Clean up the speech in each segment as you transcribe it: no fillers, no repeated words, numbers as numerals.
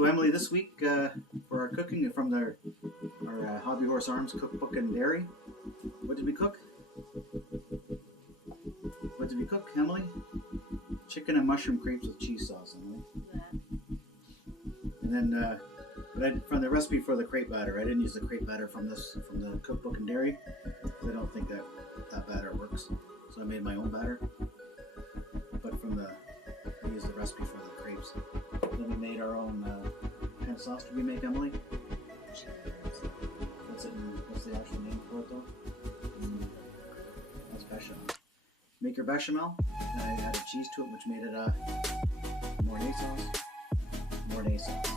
So Emily, this week for our cooking from our Hobby Horse Arms cookbook and dairy, what did we cook? What did we cook, Emily? Chicken and mushroom crepes with cheese sauce, Emily. And then from the recipe for the crepe batter, I didn't use the crepe batter from the cookbook and dairy. I don't think that batter works, so I made my own batter. But I used the recipe for the crepes. Then we made our own. What kind of sauce did we make, Emily? What's the actual name for it though? That's bechamel. Make your bechamel. And I added cheese to it, which made it Mornay sauce. Mornay sauce.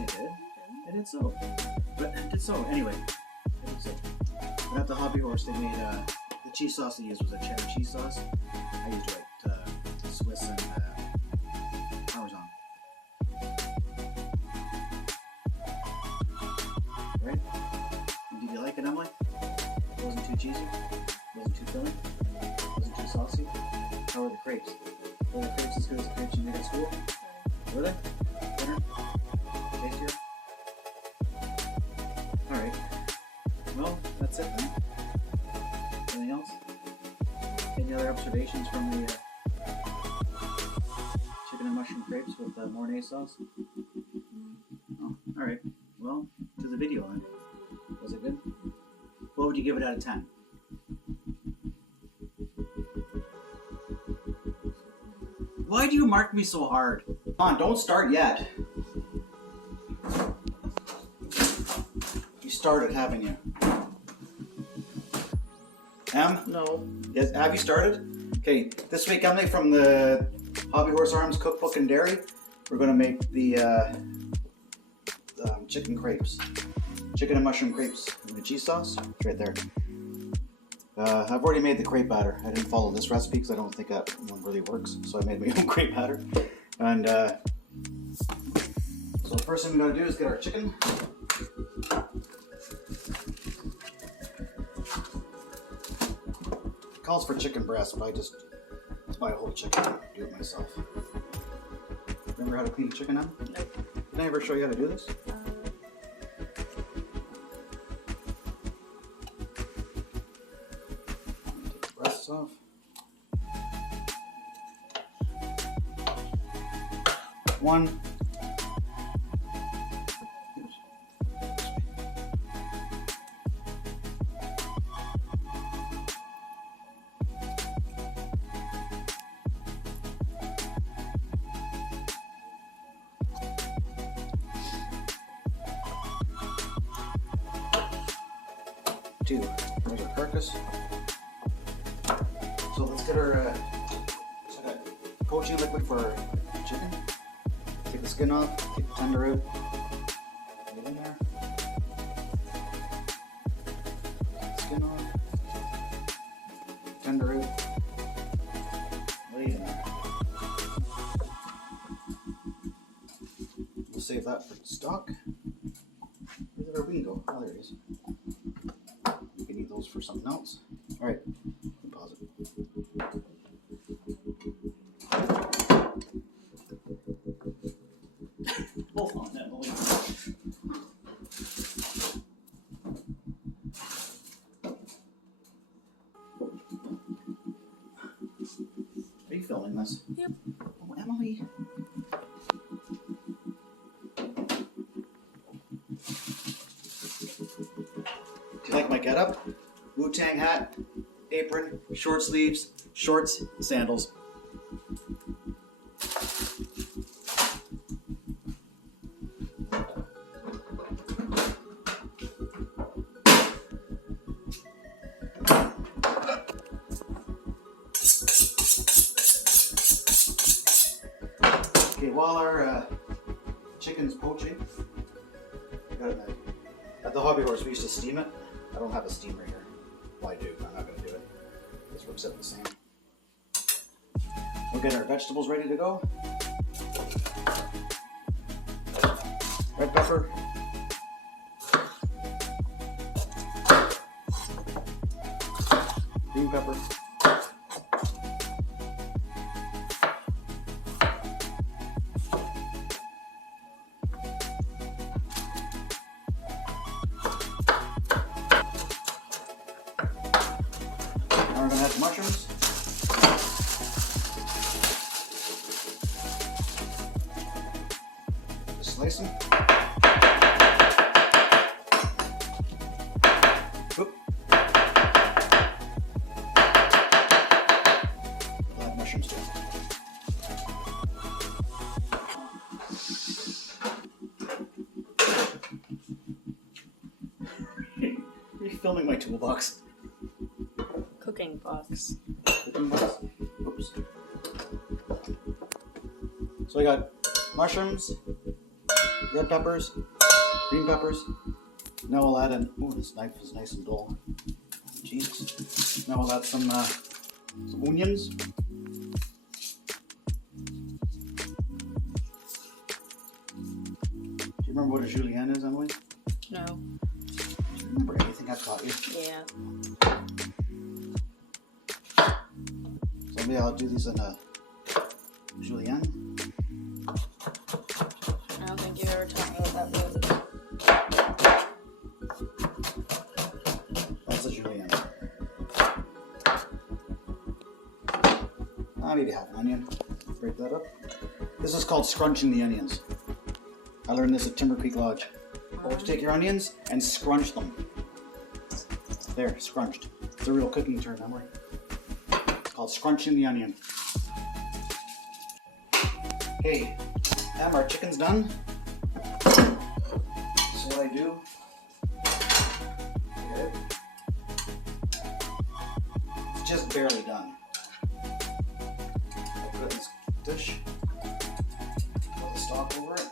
It did. It did so. But it did so anyway. It did so. And at the Hobby Horse, they made the cheese sauce they used was a cheddar cheese sauce. I used Swiss and Parmesan. Right? And did you like it, Emily? It wasn't too cheesy? It wasn't too filling? It wasn't too saucy? How were the crepes? Were the crepes as good as the crepes you made at school? Were they? Better? Tastier? Alright. Well, that's it then. Anything else? Any other observations from the chicken and mushroom crepes with Mornay sauce? Oh, alright. Well, to the video then. Was it good? What would you give it out of 10? Why do you mark me so hard? Come on, don't start yet. You started, haven't you? Em? No. Yes, have you started? Okay, this week, Emily, from the Hobby Horse Arms Cookbook and Dairy, we're going to make the chicken crepes. Chicken and mushroom crepes with the cheese sauce. It's right there. I've already made the crepe batter. I didn't follow this recipe because I don't think that one really works, so I made my own crepe batter. And so the first thing we got to do is get our chicken. It calls for chicken breast, but I just buy a whole chicken and do it myself. Remember how to clean chicken now? No. Did I ever show you how to do this? Off. One. Two. There's our carcass. So let's get our poaching liquid for our chicken. Take the skin off, take the tender out. Put it in there. Take the skin off. Tender out. Lay it in there. We'll save that for stock. Where did our wing go? Oh, there it is. We can eat those for something else. Alright. Pause it. Hold on, Emily. Are you filming this? Yep. Oh, Emily. Do you like my getup? Wu-Tang hat, apron, short sleeves, shorts, sandals. Okay, while our chicken's poaching, at the Hobby Horse we used to steam it. I don't have a steamer here. Well, I do, but I'm not going to do it. This works out the same. We'll get our vegetables ready to go. Red pepper. Green pepper. we're going to add the mushrooms. Just slice them. Oop. We'll add mushrooms to it. Are you filming my toolbox? Cooking box. Cooking box? Oops. So I got mushrooms, red peppers, green peppers. Now we'll add in. Oh, this knife is nice and dull. Jesus. Now we'll add some onions. Do you remember what a julienne is, Emily? No. Do you remember anything I've taught you? Yeah. So maybe I'll do these in a julienne. I don't think you've ever taught me what that was. That's a julienne. Maybe half an onion. Break that up. This is called scrunching the onions. I learned this at Timber Creek Lodge. Always take your onions and scrunch them. There, scrunched. It's a real cooking term, remember? It's called scrunching the onion. Okay, our chicken's done. So what I do, okay, it's just barely done. I put it in this dish, put the stock over it.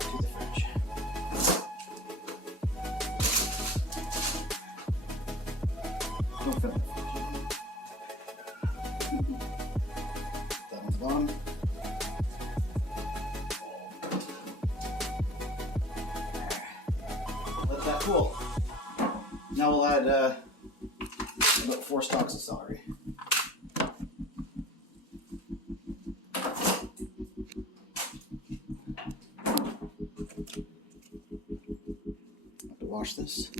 To the fridge. Don't film it. That one's gone. Let that cool. Now we'll add about 4 stalks of celery. Have to wash this.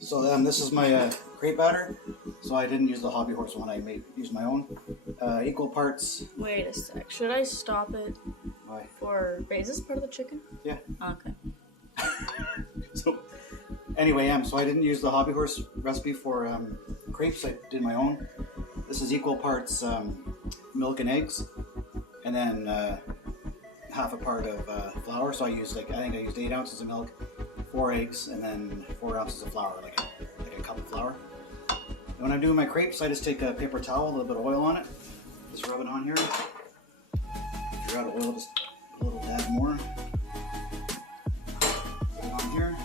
So then this is my crepe batter. So I didn't use the Hobby Horse one. I used my own. Equal parts. Wait a sec. Should I stop it? Why? Wait, is this part of the chicken? Yeah. Okay. So anyway, so I didn't use the Hobby Horse recipe for crepes. I did my own. This is equal parts milk and eggs, and then half a part of flour. So I used I think I used 8 ounces of milk, 4 eggs, and then 4 ounces of flour, like a cup of flour. And when I'm doing my crepes, I just take a paper towel, a little bit of oil on it, just rub it on here. If you're out of oil, just a little tad more. Put it on here.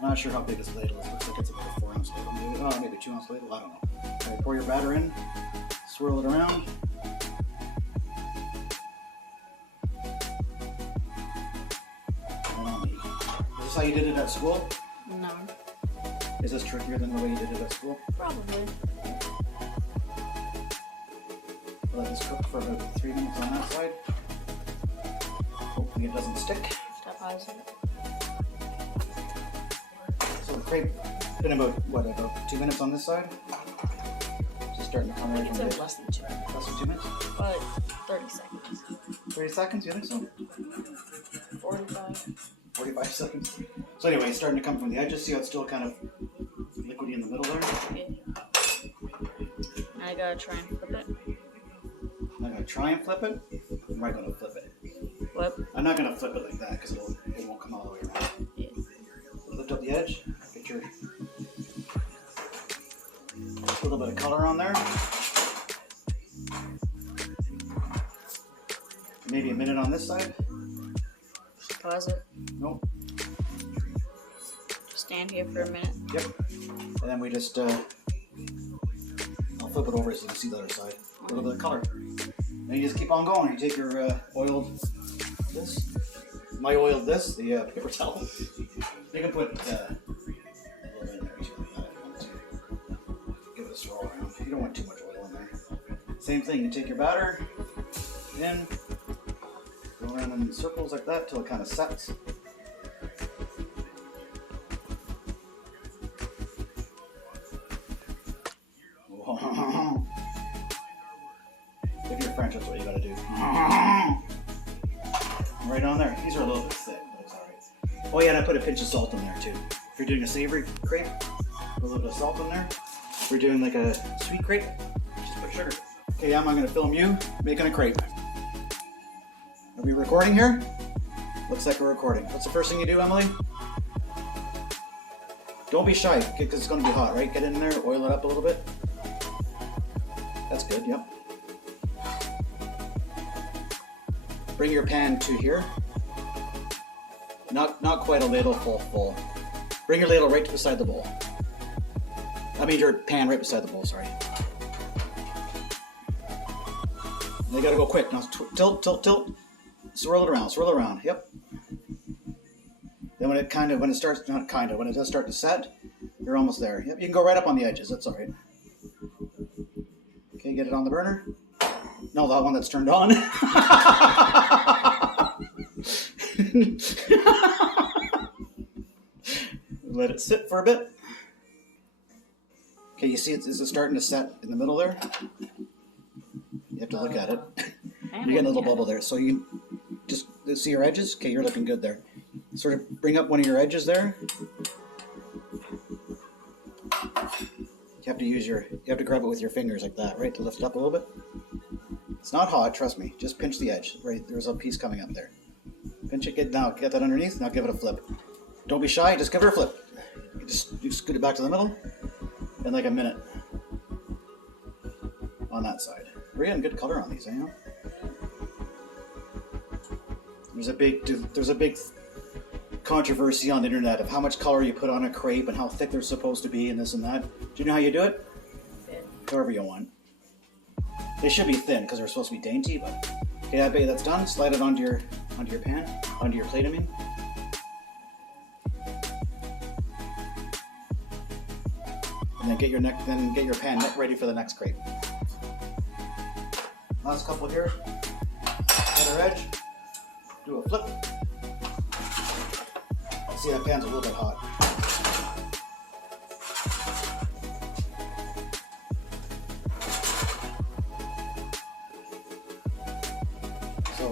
I'm not sure how big this ladle is. Looks like it's about a 4 ounce ladle, maybe 2 ounce ladle. I don't know. All right, pour your batter in, swirl it around. Is this how you did it at school? No. Is this trickier than the way you did it at school? Probably. Let this cook for about 3 minutes on that side. Hopefully it doesn't stick. Stop pausing. So the crepe been about 2 minutes on this side. Just starting to come right from the edge. Less than 2 minutes. Less than 2 minutes? But 30 seconds. 30 seconds, you think so? 45. 45 seconds. So anyway, it's starting to come from the edges. See how it's still kind of liquidy in the middle there? Yeah. I gotta try and flip it. I'm not going to try and flip it. I'm right going to flip it. Flip? I'm not going to flip it like that because it won't come all the way around. Yeah. Lift up the edge. Get your little bit of color on there. Maybe a minute on this side. Just pause it. Nope. Just stand here for a minute. Yep. And then we just, I'll flip it over so you can see the other side. A little bit of color. And you just keep on going. You take your oiled this. My oiled this, the paper towel. You can put a little bit in there too. Give it a swirl around. You don't want too much oil in there. Same thing, you take your batter in, go around in circles like that till it kind of sets. If you're French, that's what you gotta do. Right on there. These are a little bit thick, but it's alright. Oh yeah, and I put a pinch of salt in there too. If you're doing a savory crepe, put a little bit of salt in there. If you're doing like a sweet crepe, just put sugar. Okay, I'm gonna film you making a crepe. Are we recording here? Looks like we're recording. What's the first thing you do, Emily? Don't be shy, because it's gonna be hot, right? Get in there, oil it up a little bit. That's good, yep. Bring your pan to here. Not quite a ladle full. Bring your ladle right beside the bowl. I mean your pan right beside the bowl, sorry. And you gotta go quick. Now tilt. Swirl it around, yep. Then when it does start to set, you're almost there. Yep, you can go right up on the edges, that's all right. Okay, get it on the burner. No, that one that's turned on. Let it sit for a bit. Okay, you see is it starting to set in the middle there? You have to look at it. You're getting a little bubble there. So you just see your edges? Okay, you're looking good there. Sort of bring up one of your edges there. You have to grab it with your fingers like that, right? To lift up a little bit. It's not hot, trust me. Just pinch the edge. Right, there's a piece coming up there. Pinch it, get that underneath, now give it a flip. Don't be shy, just give her a flip. You scoot it back to the middle, in like a minute. On that side. We're getting good color on these, you know? There's a big controversy on the internet of how much color you put on a crepe and how thick they're supposed to be and this and that. Do you know how you do it? Thin. However you want. They should be thin because they're supposed to be dainty, but okay, I bet that's done. Slide it onto your pan, onto your plate, I mean. And then get your pan ready for the next crepe. Last couple here. Other edge. Do a flip. See, that pan's a little bit hot. So,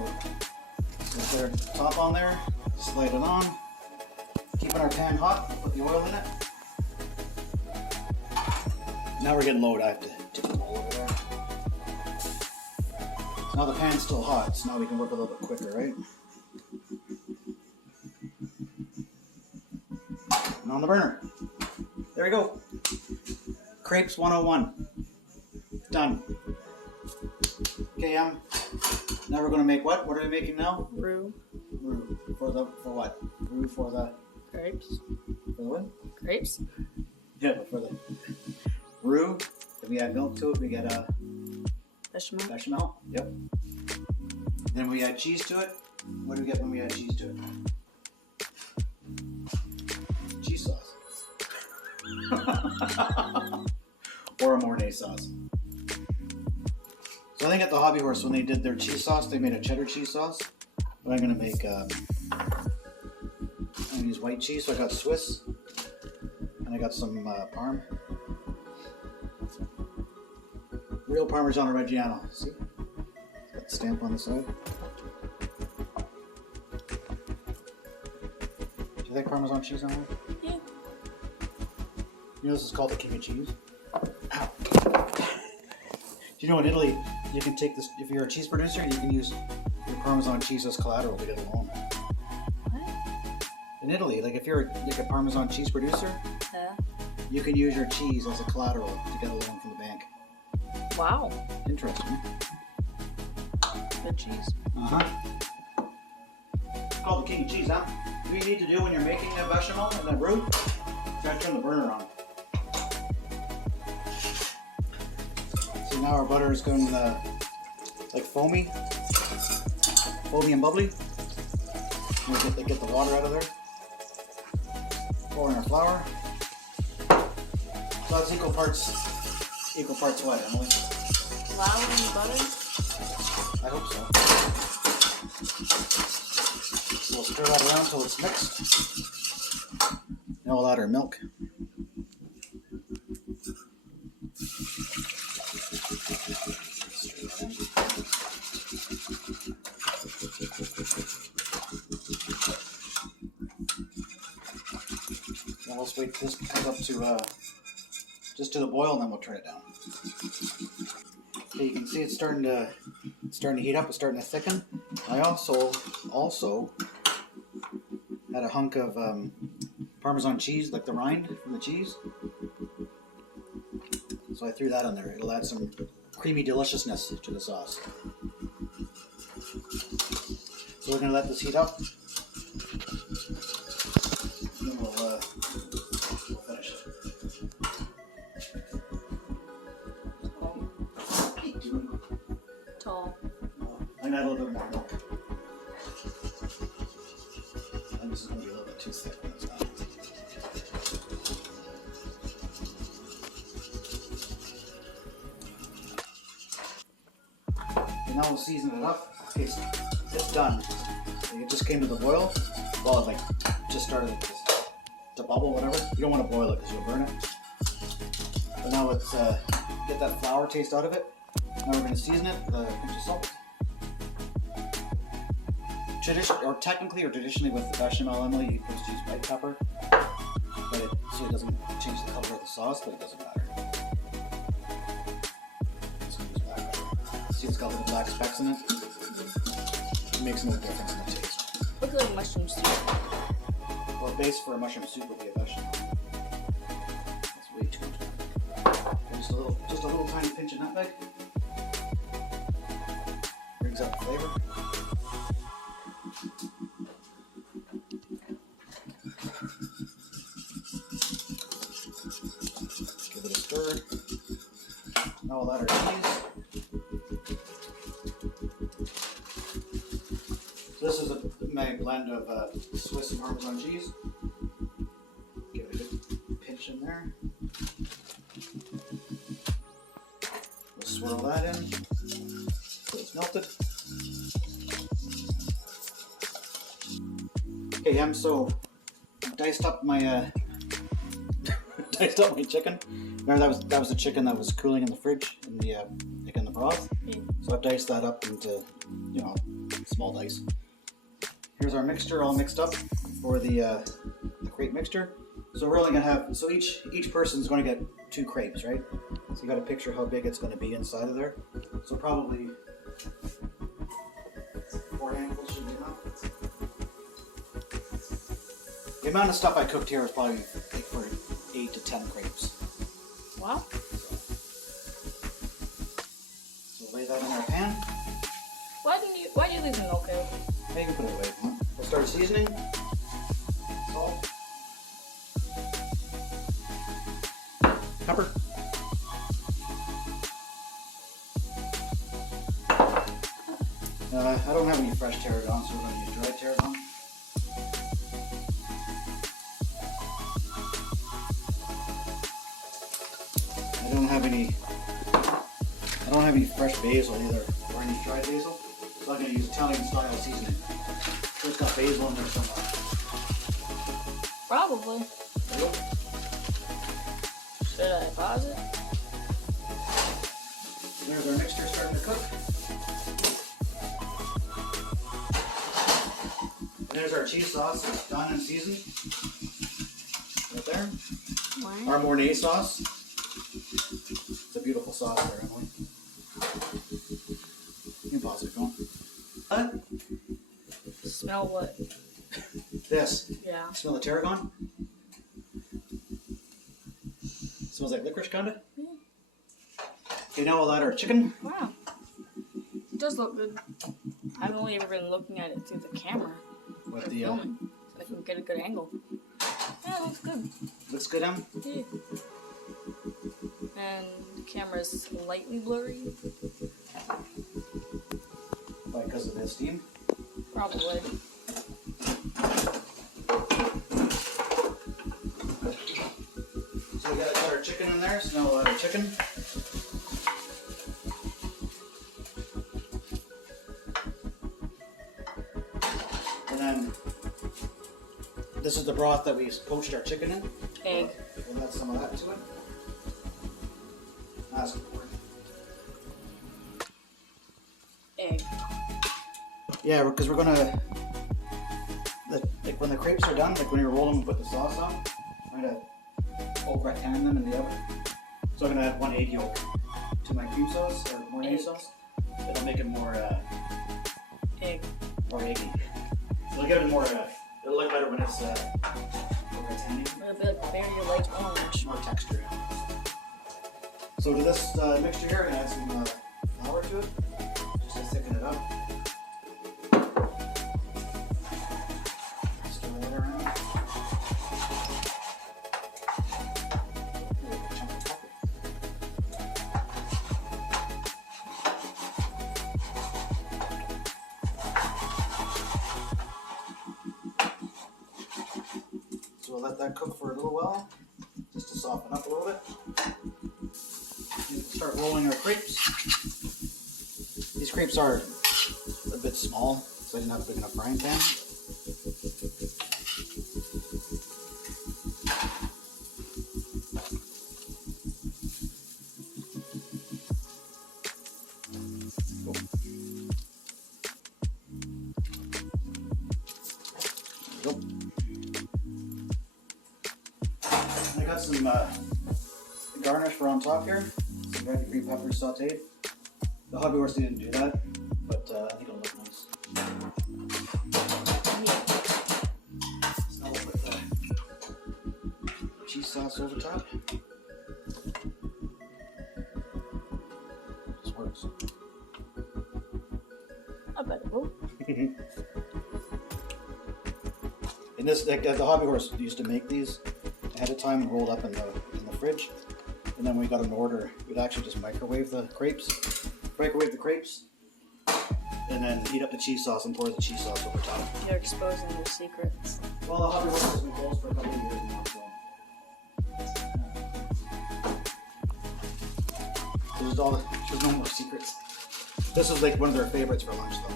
with their top on there, slide it on. Keeping our pan hot, put the oil in it. Now we're getting low, I have to tip the bowl over there. So now the pan's still hot, so now we can work a little bit quicker, right? And on the burner. There we go. Crepes 101. Done. Okay, now we're going to make what? What are we making now? Roux. Roux. For what? Roux for the... Crepes. For the what? Crepes. Yeah, but for the roux. If we add milk to it, we get a... Bechamel. Bechamel. Yep. Then we add cheese to it. What do we get when we add cheese to it? Cheese sauce. Or a Mornay sauce. So I think at the Hobby Horse, when they did their cheese sauce, they made a cheddar cheese sauce. But I'm going to make, I'm going to use white cheese. So I got Swiss, and I got some Parm. Real Parmigiano Reggiano. See? It's got the stamp on the side. Do you like Parmesan cheese on it? Yeah. You know this is called the king of cheese? Ow. Do you know in Italy, you can take this, if you're a cheese producer, you can use your Parmesan cheese as collateral to get a loan. What? In Italy, like if you're like a Parmesan cheese producer, Yeah. you can use your cheese as a collateral to get a loan from the bank. Wow. Interesting. Good cheese. Uh-huh. It's called the king of cheese, huh? What you need to do when you're making a bechamel and a roux Gotta turn the burner on. So now our butter is going like foamy and bubbly. We get the water out of there. Pour in our flour. So that's equal parts what, Emily? Flour and butter? I hope so. We'll stir that around until it's mixed. Now we'll add our milk. Now let's wait till this comes up to just to the boil, and then we'll turn it down. Okay, you can see it's starting to heat up. It's starting to thicken. I also had a hunk of Parmesan cheese, like the rind from the cheese. So I threw that in there. It'll add some creamy deliciousness to the sauce. So we're going to let this heat up. Then we'll finish it. Tall. I'm going to add a little bit more milk. I think this is going to be a little bit too thick when it's done. Okay, now we'll season it up. Okay, so it's done. It just came to the boil. Well, it like just started to bubble, whatever. You don't want to boil it because you'll burn it. But now let's get that flour taste out of it. Now we're going to season it with a pinch of salt. Technically or traditionally with the bechamel, Emily, you're supposed to use white pepper, but so it doesn't change the color of the sauce, but it doesn't matter. Just gonna use black pepper. See, it's got little black specks in it. It makes no difference in the taste. Looks like mushroom soup. Well, a base for a mushroom soup would be a bechamel. That's way too much. Just a little tiny pinch of nutmeg. Brings out the flavor. Give it a stir. Now we'll add our cheese. So this is my blend of Swiss and Parmesan cheese. Give it a good pinch in there. We'll swirl that in so it's melted. Okay, so diced up my chicken. Remember that was the chicken that was cooling in the fridge in the broth. Yeah. So I've diced that up into small dice. Here's our mixture all mixed up for the crepe mixture. So we're only gonna have each person's going to get 2 crepes, right? So you got to picture how big it's going to be inside of there. So probably 4 handfuls should be enough. The amount of stuff I cooked here is probably like for 8 to 10 crepes. Wow. So lay that in our pan. Why do you leave the milk out? Now you can put it away. We'll start seasoning. Salt. Pepper. I don't have any fresh tarragon, so we're going to use dry tarragon. I don't have any fresh basil either, or any dried basil, so I'm going to use Italian style seasoning. It's got basil in there somewhere. Probably. Yep. Should I pause it? There's our mixture starting to cook. And there's our cheese sauce. It's done and seasoned. Right there. Why? Our Mornay sauce. It's a beautiful sauce there, Emily. You can pause it if you want. What? Smell what? This. Yeah. Smell the tarragon? Smells like licorice, kinda. Yeah. Okay, now we'll add our chicken. Wow. It does look good. I've only ever been looking at it through the camera. With Or the filming, so I can get a good angle. Yeah, it looks good. looks good, Em? Yeah. And the camera's slightly blurry. Why, because of the steam? Probably. So we got our chicken in there, smell our chicken. And then this is the broth that we poached our chicken in. Egg. We'll add some of that to it. That's good. Egg. Yeah, because we're gonna, like when the crepes are done, like when you roll them and put the sauce on, I'm gonna au gratin them in the oven. So I'm gonna add 1 egg yolk to my cream sauce or Mornay sauce. It'll make it more Egg. more eggy. It'll give it more. It'll look better when it's au gratin. A bit very light orange. More texture. So to this mixture here, I'm gonna add some flour to it, just to thicken it up. Stir that around. A chunk of pepper. So we'll let that cook for a little while, just to soften up a little bit. We'll start rolling our crepes. These crepes are a bit small, so I didn't have a big enough frying pan. There we go. I got some garnish for on top here. Some red green peppers sauteed. The hobby horse didn't do that, but I think it'll look nice. So now we'll put the cheese sauce over top. This works. I bet it will. And this, like, the hobby horse used to make these ahead of time and rolled up in the fridge. And then when we got an order, we'd actually just microwave the crepes, and then heat up the cheese sauce and pour the cheese sauce over top. You're exposing your secrets. Well, the hobby horse has been closed for a couple of years now, so there's no more secrets. This is like one of their favorites for lunch, though.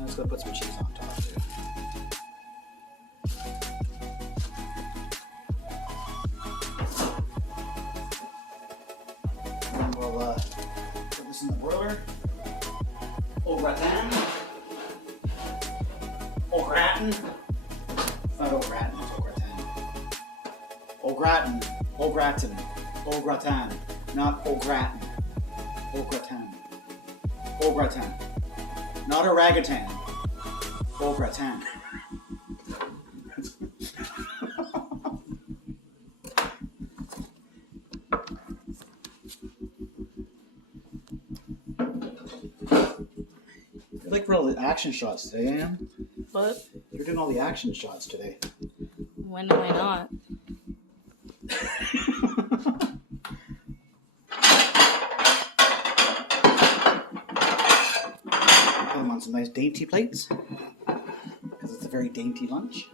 I'm just gonna put some cheese on top too. And we'll put this in the broiler. Au gratin. Au gratin. Not au gratin, it's au gratin. Au gratin. Au gratin. Au gratin. Not au gratin. Au gratin. Au gratin. Not orangutan. Au gratin. You're like real action shots today, Anne. But You're doing all the action shots today. when am I not? Put them on some nice dainty plates, because it's a very dainty lunch.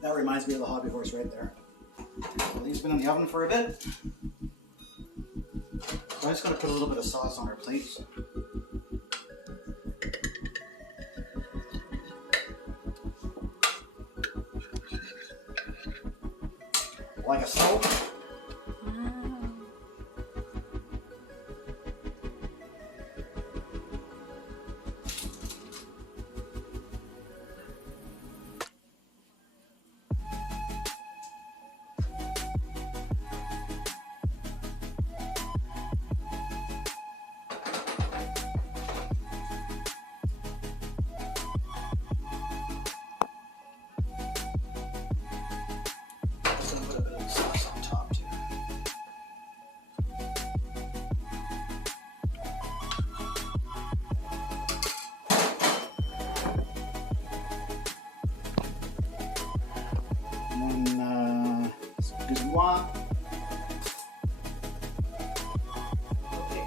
That reminds me of the hobby horse right there. Well, he's been in the oven for a bit. So I just got to put a little bit of sauce on our plates. Like a salt. Just gonna put a bit of sauce on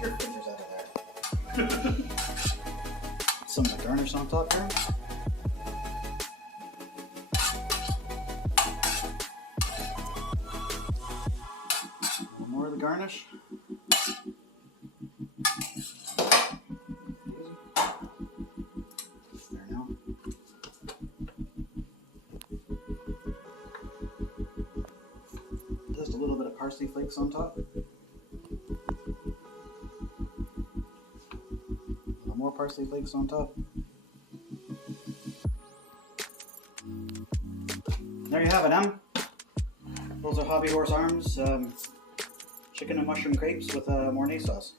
your fingers out of there. Some of the garnish on top here. A little more of the garnish. There now. Just a little bit of parsley flakes on top. More parsley flakes on top. There you have it, Em. Those are Hobby Horse Arms chicken and mushroom crepes with Mornay sauce.